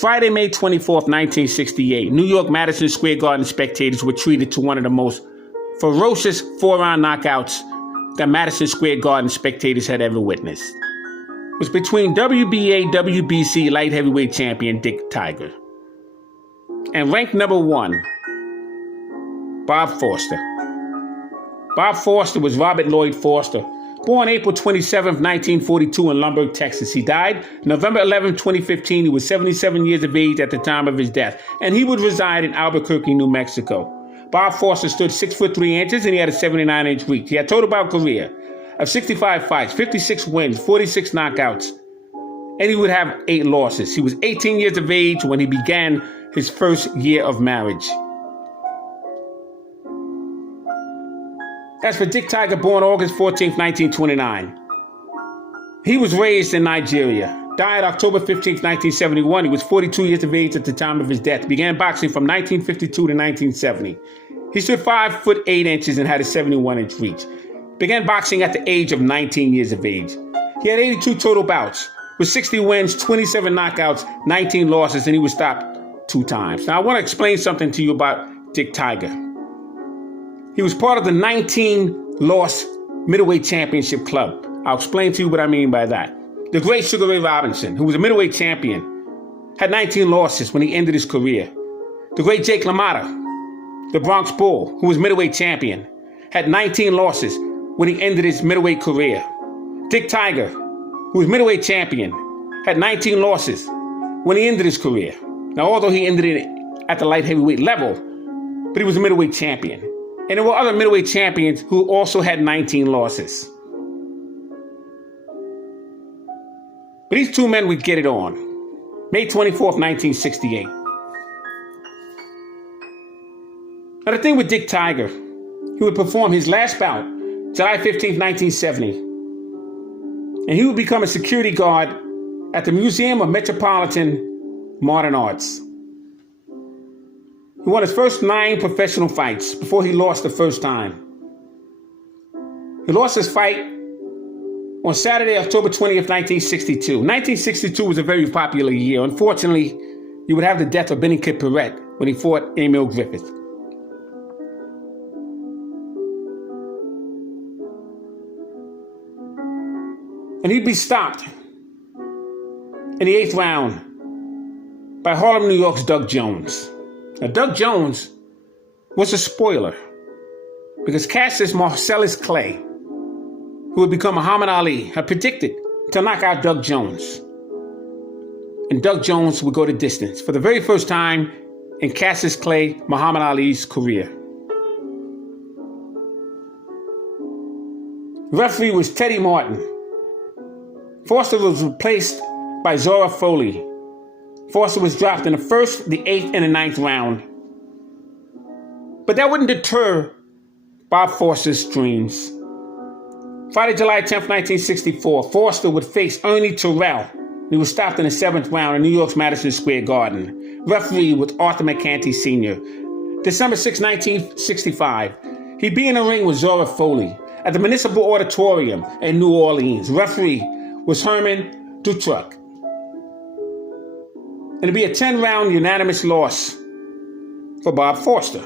Friday, May 24th, 1968, New York Madison Square Garden spectators were treated to one of the most ferocious 4-round knockouts that Madison Square Garden spectators had ever witnessed. It was between WBA&WBC light heavyweight champion Dick Tiger and ranked number 1, Bob Foster. Bob Foster was Robert Lloyd Foster, born April 27, 1942 in Lombard, Texas. He died November 11, 2015. He was 77 years of age at the time of his death, and he would reside in Albuquerque, New Mexico. Bob Foster stood 6 foot 3 inches, and he had a 79-inch reach. He had a total bout career of 65 fights, 56 wins, 46 knockouts, and he would have 8 losses. He was 18 years of age when he began his first year of marriage. As for Dick Tiger, born August 14, 1929, he was raised in Nigeria. Died October 15, 1971. He was 42 years of age at the time of his death. He began boxing from 1952 to 1970. He stood 5 foot 8 inches and had a 71-inch reach. Began boxing at the age of 19 years of age. He had 82 total bouts with 60 wins, 27 knockouts, 19 losses, and he was stopped 2 times. Now, I want to explain something to you about Dick Tiger. He was part of the 19-loss middleweight championship club. I'll explain to you what I mean by that. The great Sugar Ray Robinson, who was a middleweight champion, had 19 losses when he ended his career. The great Jake LaMotta, the Bronx Bull, who was middleweight champion, had 19 losses when he ended his middleweight career. Dick Tiger, who was middleweight champion, had 19 losses when he ended his career. Now, although he ended it at the light heavyweight level, but he was a middleweight champion. And there were other middleweight champions who also had 19 losses. But these 2 men would get it on. May 24th, 1968. Now, the thing with Dick Tiger, he would perform his last bout July 15th, 1970. And he would become a security guard at the Museum of Metropolitan Modern Arts. He won his first 9 professional fights before he lost the first time. He lost his fight on Saturday, October 20th, 1962. 1962 was a very popular year. Unfortunately, you would have the death of Benny Kid Paret when he fought Emil Griffith. And he'd be stopped in the 8th round by Harlem, New York's Doug Jones. Now, Doug Jones was a spoiler because Cassius Marcellus Clay, who would become Muhammad Ali, had predicted to knock out Doug Jones. And Doug Jones would go the distance for the very first time in Cassius Clay, Muhammad Ali's career. The referee was Teddy Martin. Foster was replaced by Zora Foley. Foster was dropped in the 1st, the 8th, and the 9th round. But that wouldn't deter Bob Foster's dreams. Friday, July 10th, 1964, Foster would face Ernie Terrell. He was stopped in the 7th round in New York's Madison Square Garden. Referee was Arthur McCanty Sr. December 6, 1965, he'd be in the ring with Zora Foley at the Municipal Auditorium in New Orleans. Referee was Herman Dutruck. And it'd be a 10-round unanimous loss for Bob Foster.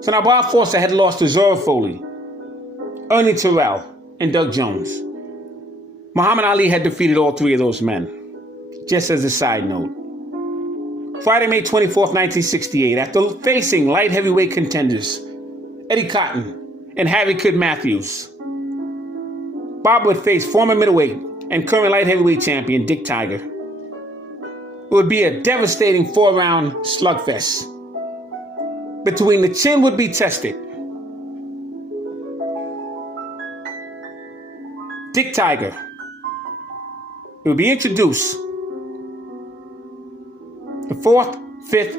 So now Bob Foster had lost to Zora Foley, Ernie Terrell, and Doug Jones. Muhammad Ali had defeated all 3 of those men. Just as a side note. Friday, May 24th, 1968, after facing light heavyweight contenders Eddie Cotton and Harry Kid Matthews, Bob would face former middleweight and current light heavyweight champion Dick Tiger. It would be a devastating 4-round slugfest. Between the chin would be tested. Dick Tiger would be introduced the 4th, 5th,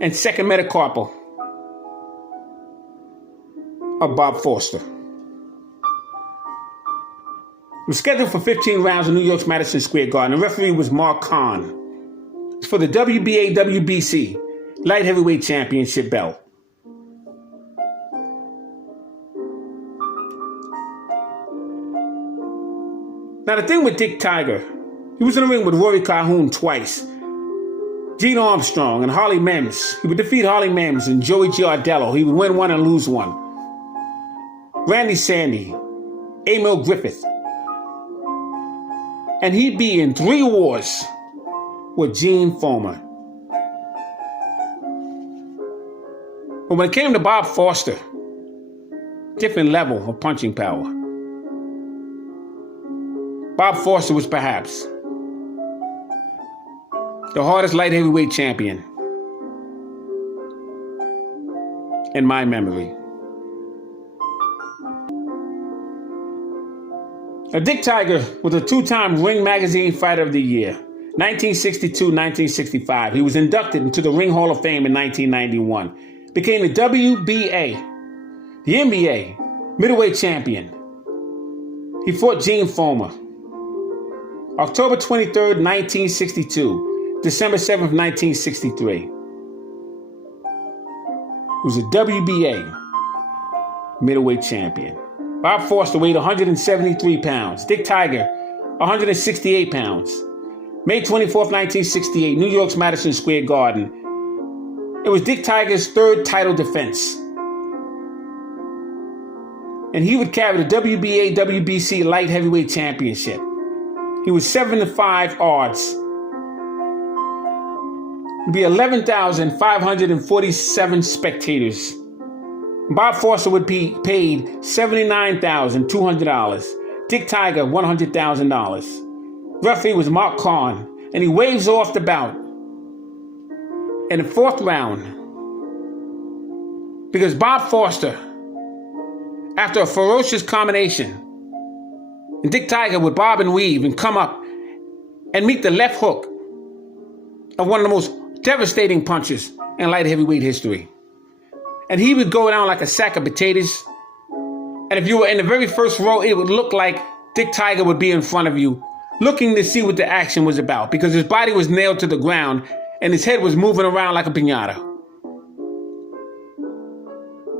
and 2nd metacarpal of Bob Foster. It was scheduled for 15 rounds in New York's Madison Square Garden. The referee was Mark Kahn. It's for the WBA&WBC Light Heavyweight Championship belt. Now, the thing with Dick Tiger, he was in the ring with Rory Calhoun twice. Gene Armstrong and Harley Mims. He would defeat Harley Mims and Joey Giardello. He would win one and lose one. Randy Sandy, Emil Griffith. And he'd be in 3 wars with Gene Foreman. But when it came to Bob Foster, different level of punching power. Bob Foster was perhaps the hardest light heavyweight champion in my memory. Now, Dick Tiger was a 2-time Ring Magazine Fighter of the Year, 1962-1965. He was inducted into the Ring Hall of Fame in 1991. Became the WBA, the NBA middleweight champion. He fought Gene Foreman. October 23rd, 1962. December 7th, 1963. He was a WBA middleweight champion. Bob Foster weighed 173 pounds. Dick Tiger, 168 pounds. May 24th, 1968, New York's Madison Square Garden. It was Dick Tiger's 3rd title defense. And he would carry the WBA/WBC light heavyweight championship. He was 7-5 odds. It'd be 11,547 spectators. Bob Foster would be paid $79,200. Dick Tiger, $100,000. Referee was Mark Kahn, and he waves off the bout in the 4th round because Bob Foster, after a ferocious combination, and Dick Tiger would bob and weave and come up and meet the left hook of one of the most devastating punches in light heavyweight history. And he would go down like a sack of potatoes. And if you were in the very first row, it would look like Dick Tiger would be in front of you, looking to see what the action was about, because his body was nailed to the ground and his head was moving around like a piñata.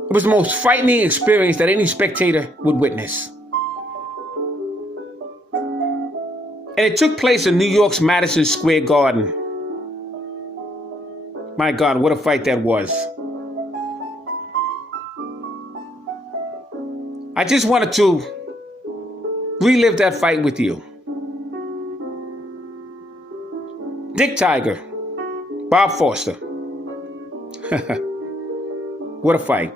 It was the most frightening experience that any spectator would witness. And it took place in New York's Madison Square Garden. My God, what a fight that was. I just wanted to relive that fight with you. Dick Tiger, Bob Foster. What a fight.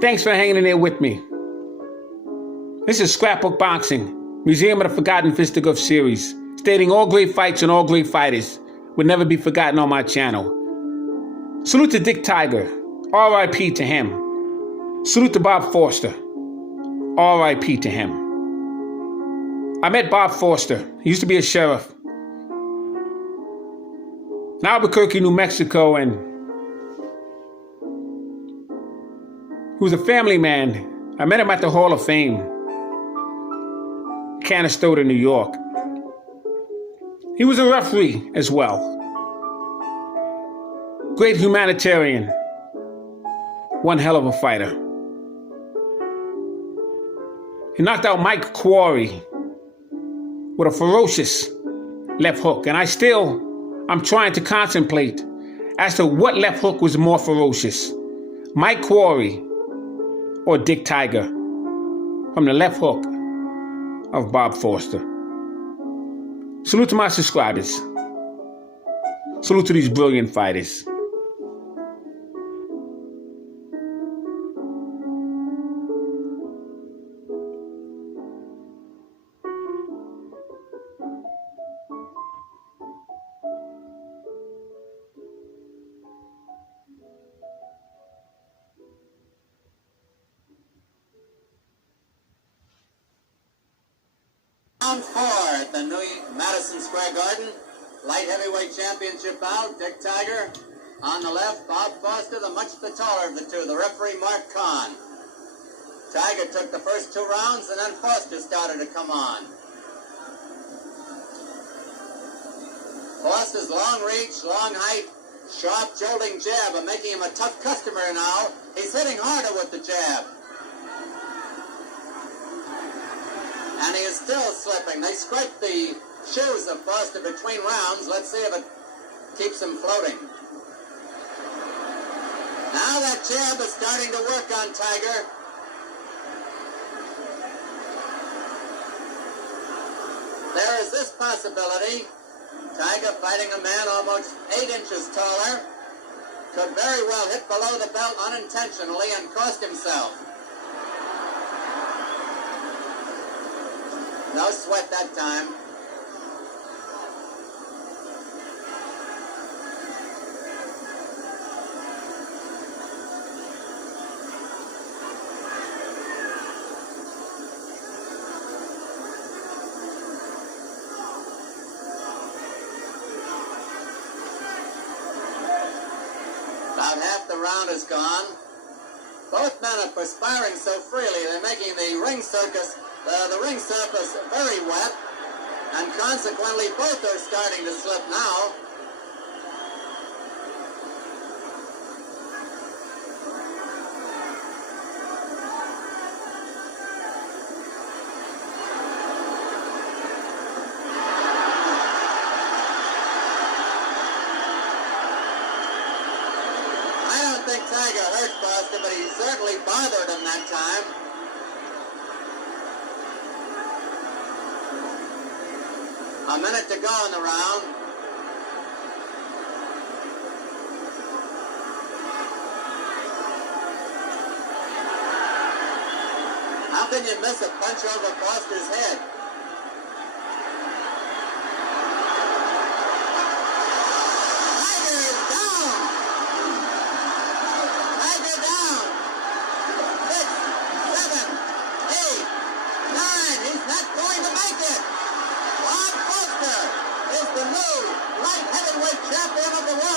Thanks for hanging in there with me. This is Scrapbook Boxing, Museum of the Forgotten Fisticuffs series, stating all great fights and all great fighters would never be forgotten on my channel. Salute to Dick Tiger, R.I.P. to him. Salute to Bob Foster, R.I.P. to him. I met Bob Foster. He used to be a sheriff in Albuquerque, New Mexico, and he was a family man. I met him at the Hall of Fame, Canastota, New York. He was a referee as well. Great humanitarian. One hell of a fighter. He knocked out Mike Quarry with a ferocious left hook. And I'm trying to contemplate as to what left hook was more ferocious, Mike Quarry or Dick Tiger, from the left hook of Bob Foster. Salute to my subscribers. Salute to these brilliant fighters. Round 4 at the New Madison Square Garden. Light heavyweight championship bout. Dick Tiger on the left. Bob Foster, the taller of the two. The referee, Mark Kahn. Tiger took the first 2 rounds, and then Foster started to come on. Foster's long reach, long height, sharp, jolting jab are making him a tough customer now. He's hitting harder with the jab. And he is still slipping. They scraped the shoes of Foster between rounds. Let's see if it keeps him floating. Now that jab is starting to work on Tiger. There is this possibility. Tiger, fighting a man almost 8 inches taller, could very well hit below the belt unintentionally and cost himself. No sweat that time. About half the round is gone. Both men are perspiring so freely, they're making the ring surface very wet, and consequently both are starting to slip now. I think Tiger hurt Foster, but he certainly bothered him that time. A minute to go in the round. How can you miss a punch over Foster's head? Tiger is down! Tiger down! 6, 7, 8, 9. He's not going to make it! Bob Foster is the new light heavyweight champion of the world.